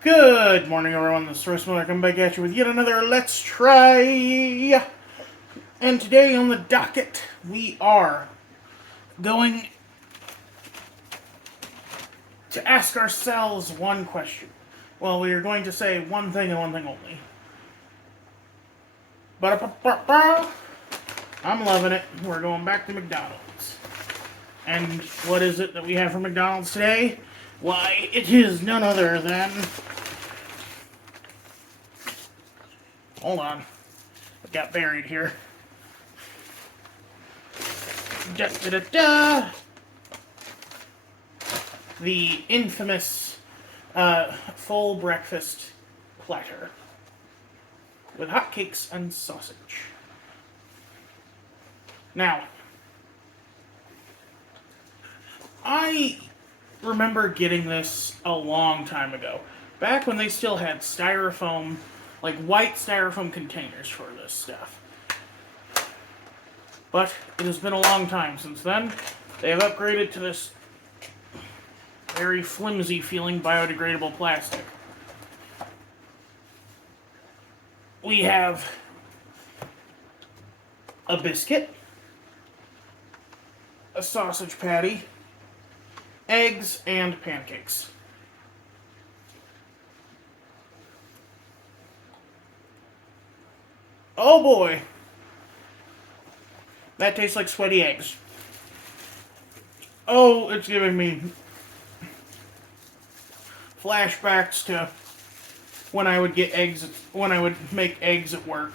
Good morning, everyone. This is Royce coming back at you with yet another Let's Try. And today on the docket, we are going to ask ourselves one question. Well, we are going to say one thing and one thing only. Ba-da-ba-ba-ba. I'm loving it. We're going back to McDonald's. And what is it that we have from McDonald's today? Why, it is none other than... Hold on. It got buried here. Da, da, da, da. The infamous full breakfast platter with hotcakes and sausage. Now, I remember getting this a long time ago, back when they still had styrofoam, like white styrofoam containers for this stuff. But it has been a long time since then. They have upgraded to this very flimsy feeling biodegradable plastic. We have a biscuit, a sausage patty, eggs, and pancakes. Oh boy! That tastes like sweaty eggs. Oh, it's giving me flashbacks to when I would get eggs, when I would make eggs at work.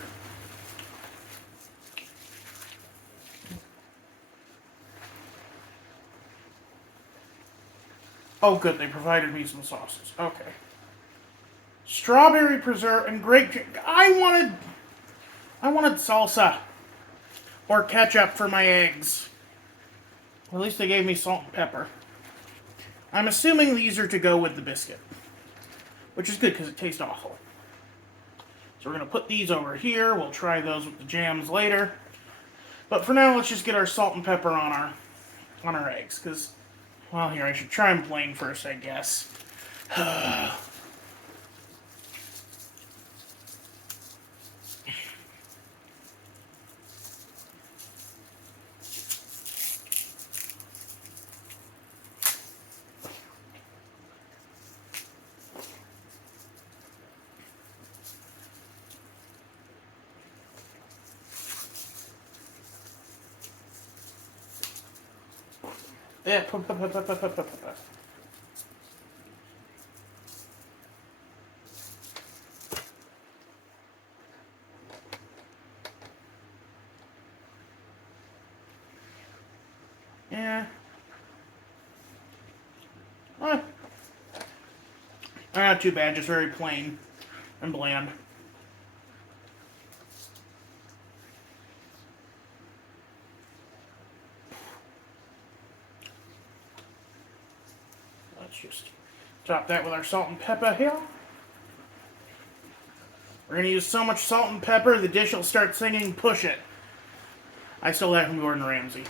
Oh good, they provided me some sauces. Okay. Strawberry preserve and grape. I wanted salsa or ketchup for my eggs. At least they gave me salt and pepper. I'm assuming these are to go with the biscuit, which is good because it tastes awful. So we're going to put these over here. We'll try those with the jams later. But for now, let's just get our salt and pepper on our eggs. Because, well, here, I should try them plain first, I guess. Yeah, yeah. Not too bad, just very plain and bland. Let's just top that with our salt and pepper here. We're going to use so much salt and pepper, the dish will start singing "Push It." I stole that from Gordon Ramsay.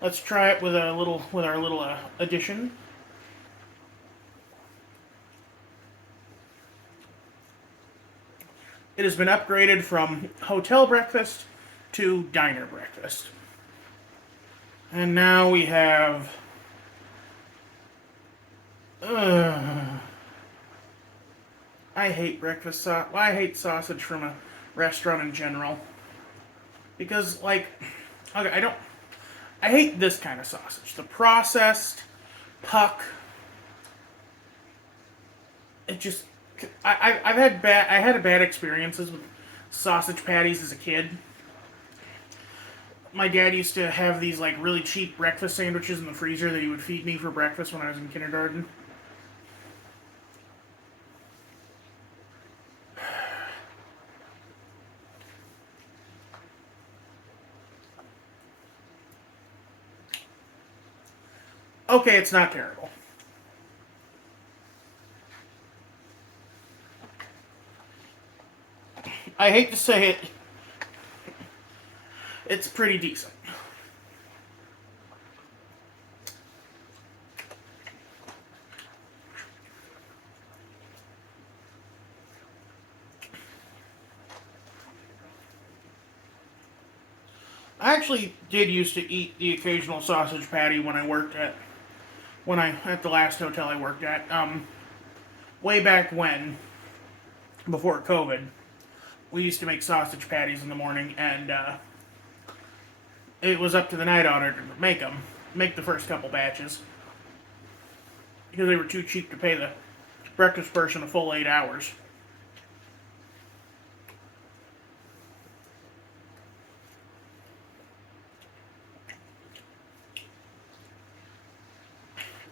Let's try it with our little addition. It has been upgraded from hotel breakfast to diner breakfast. And now we have... I hate breakfast sauce. I hate sausage from a restaurant in general. Because, like... Okay, I hate this kind of sausage. The processed, puck... It just... I had bad experiences with sausage patties as a kid. My dad used to have these like really cheap breakfast sandwiches in the freezer that he would feed me for breakfast when I was in kindergarten. Okay, it's not terrible. I hate to say it, it's pretty decent. I actually did used to eat the occasional sausage patty when I worked at the last hotel I worked at. Way back when, before COVID, we used to make sausage patties in the morning, and it was up to the night auditor to make the first couple batches, because they were too cheap to pay the breakfast person a full 8 hours.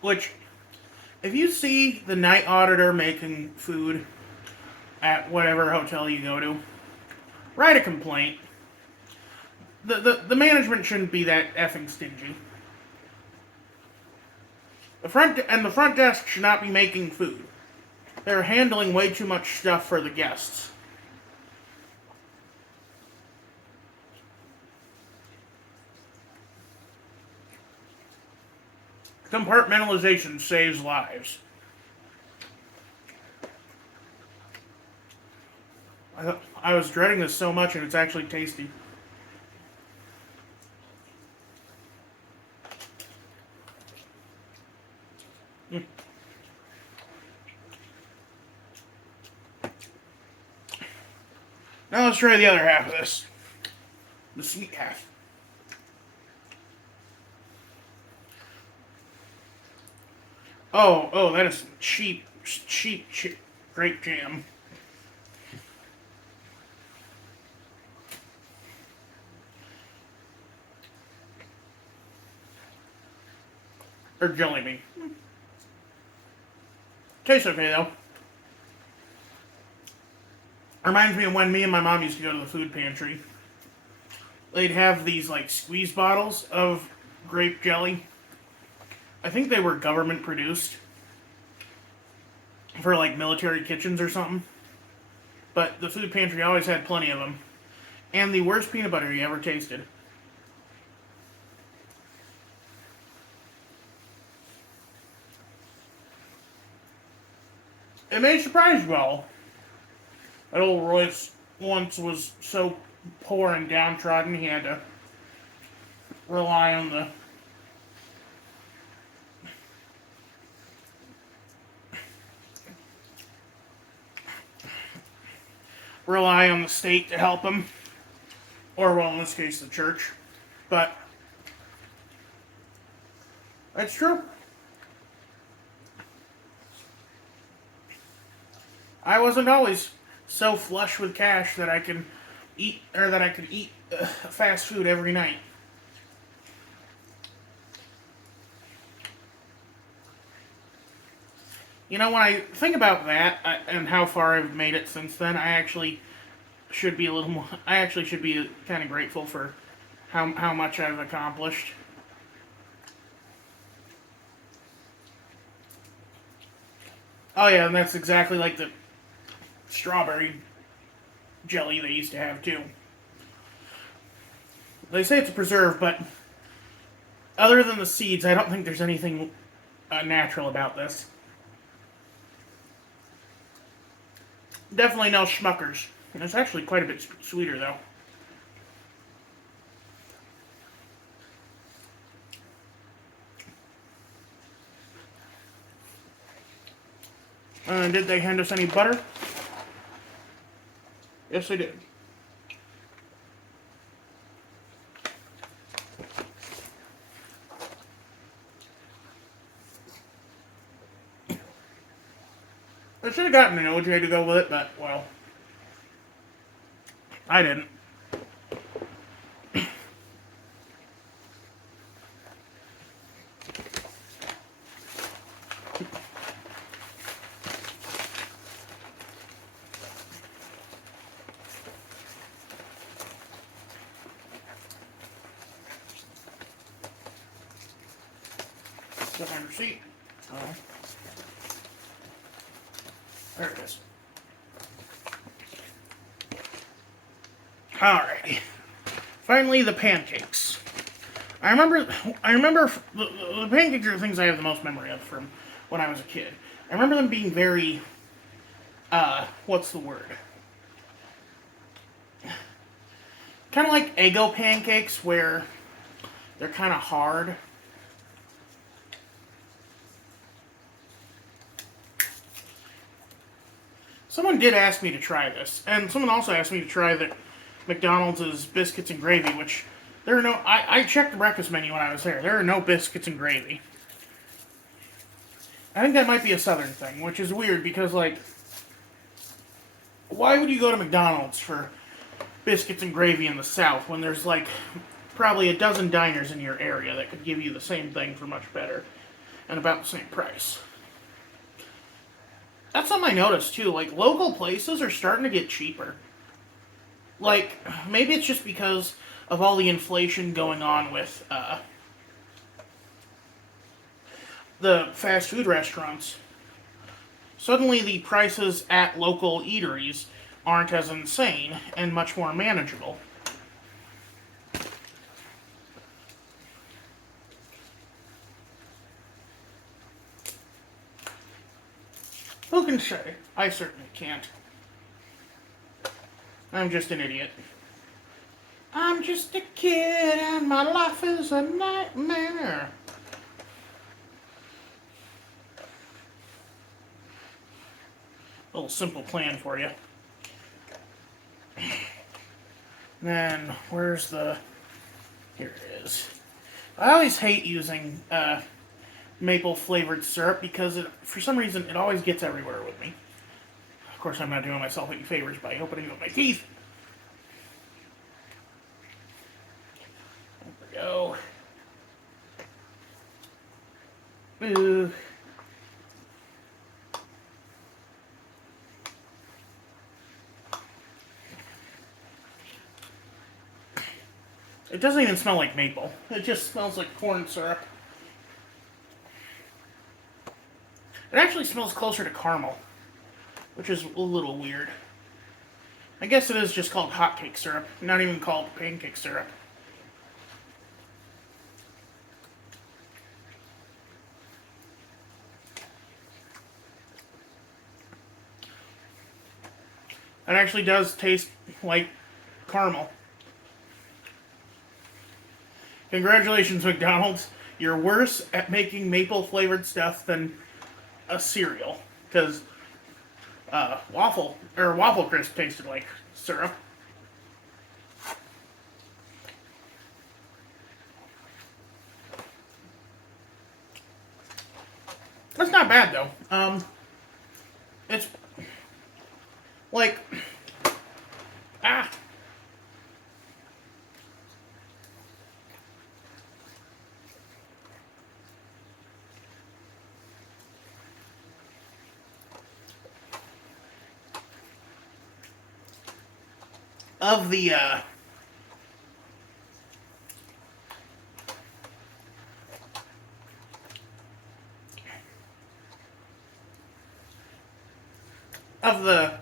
Which, if you see the night auditor making food at whatever hotel you go to, write a complaint. The management shouldn't be that effing stingy. The front desk should not be making food. They're handling way too much stuff for the guests. Compartmentalization saves lives. I was dreading this so much, and it's actually tasty. Now let's try the other half of this. The sweet half. Oh, that is cheap grape jam. Or jelly bean. Tastes okay, though. Reminds me of when me and my mom used to go to the food pantry. They'd have these, like, squeeze bottles of grape jelly. I think they were government produced for, like, military kitchens or something. But the food pantry always had plenty of them. And the worst peanut butter you ever tasted. It may surprise you all. That old Royce once was so poor and downtrodden he had to rely on the state to help him, or well, in this case, the church. But that's true. I wasn't always so flush with cash that I could eat fast food every night. You know, when I think about that and how far I've made it since then, I actually should be kind of grateful for how much I've accomplished. Oh yeah, and that's exactly like the strawberry jelly they used to have too. They say it's a preserve, but other than the seeds, I don't think there's anything natural about this. Definitely no Schmuckers. It's actually quite a bit sweeter though. Did they hand us any butter? Yes, they did. I should have gotten an OJ to go with it, but, well, I didn't. Still find receipt. Oh. There it is. Alrighty. Finally, the pancakes. I remember the pancakes are the things I have the most memory of from when I was a kid. I remember them being very, what's the word? Kind of like Eggo pancakes, where they're kind of hard. Someone did ask me to try this, and someone also asked me to try the McDonald's biscuits and gravy, which there are no. I checked the breakfast menu when I was there. There are no biscuits and gravy. I think that might be a Southern thing, which is weird because, like, why would you go to McDonald's for biscuits and gravy in the South when there's, like, probably a dozen diners in your area that could give you the same thing for much better and about the same price? That's something I noticed, too. Like, local places are starting to get cheaper. Like, maybe it's just because of all the inflation going on with, the fast food restaurants. Suddenly the prices at local eateries aren't as insane and much more manageable. Who can say? I certainly can't. I'm just an idiot. I'm just a kid and my life is a nightmare. Little simple plan for you. Then, where's the... Here it is. I always hate using maple flavored syrup because for some reason it always gets everywhere with me. Of course, I'm not doing myself any favors by opening up my teeth. There we go. Ooh. It doesn't even smell like maple. It just smells like corn syrup. It actually smells closer to caramel, which is a little weird. I guess it is just called hotcake syrup, not even called pancake syrup. It actually does taste like caramel. Congratulations, McDonald's. You're worse at making maple-flavored stuff than a cereal. Because Waffle Crisp tasted like syrup. That's not bad, though. It's like... Of the,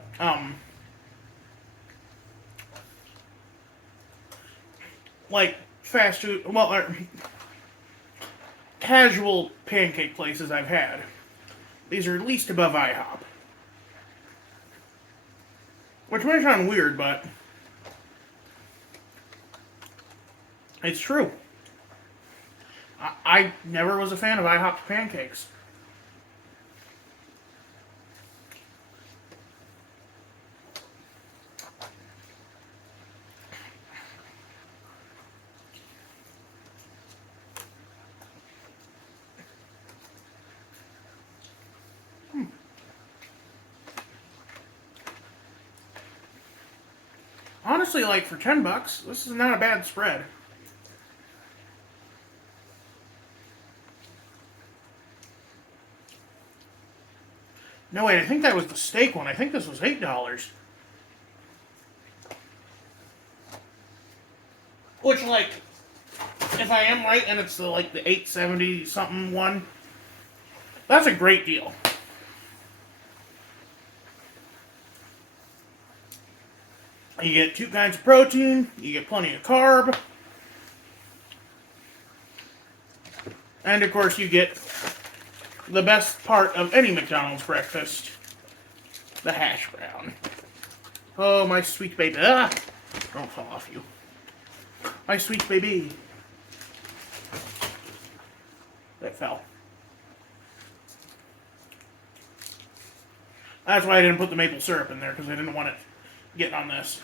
like, fast food, well, casual pancake places I've had. These are at least above IHOP. Which may sound weird, but it's true. I never was a fan of IHOP's pancakes. Honestly, like, for $10, this is not a bad spread. No, wait, I think that was the steak one. I think this was $8. Which, like, if I am right and it's the $8.70 something one, that's a great deal. You get 2 kinds of protein, you get plenty of carb, and of course you get the best part of any McDonald's breakfast, the hash brown. Oh, my sweet baby. Ah! Don't fall off, you. My sweet baby. That fell. That's why I didn't put the maple syrup in there, because I didn't want it getting on this.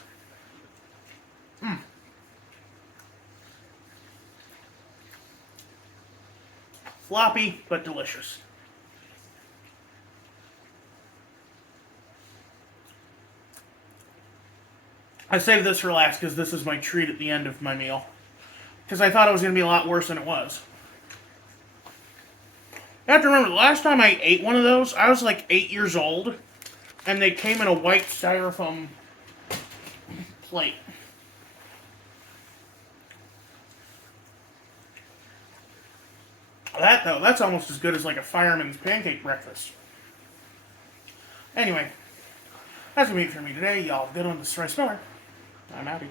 Floppy, but delicious. I saved this for last because this is my treat at the end of my meal. Because I thought it was going to be a lot worse than it was. You have to remember, the last time I ate one of those, I was like 8 years old. And they came in a white styrofoam plate. That, though, that's almost as good as like a fireman's pancake breakfast. Anyway, that's going to be it for me today. Y'all have a good one. This is Royce. I'm happy.